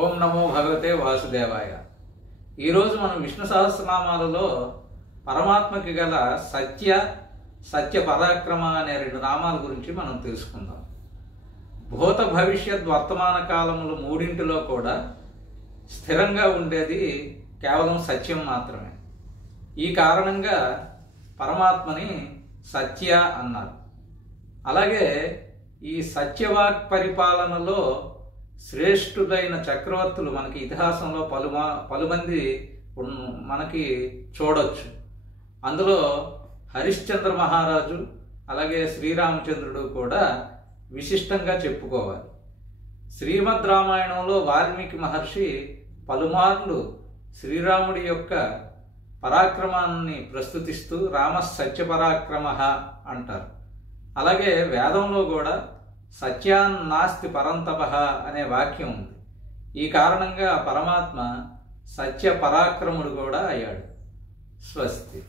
ఓం నమో భగవతే వాసుదేవాయ. ఈరోజు మనం విష్ణు సహస్రనామాలలో పరమాత్మకి గల సత్య పరాక్రమ అనే రెండు నామాల గురించి మనం తెలుసుకుందాం. భూత భవిష్యత్ వర్తమాన కాలములు మూడింటిలో కూడా స్థిరంగా ఉండేది కేవలం సత్యం మాత్రమే. ఈ కారణంగా పరమాత్మని సత్య అన్నారు. అలాగే ఈ సత్యవాక్ పరిపాలనలో శ్రేష్ఠులైన చక్రవర్తులు మనకి ఇతిహాసంలో పలుమంది మనకి చూడొచ్చు. అందులో హరిశ్చంద్ర మహారాజు అలాగే శ్రీరామచంద్రుడు కూడా విశిష్టంగా చెప్పుకోవాలి. శ్రీమద్ రామాయణంలో వాల్మీకి మహర్షి పలుమార్లు శ్రీరాముడి యొక్క పరాక్రమాన్ని ప్రస్తుతిస్తూ రామ సత్య పరాక్రమ అంటారు. అలాగే వేదంలో కూడా సత్యాన్నాస్తి పరంతపః అనే వాక్యం ఉంది. ఈ కారణంగా పరమాత్మ సత్య పరాక్రముడు కూడా అయ్యాడు. స్వస్తి.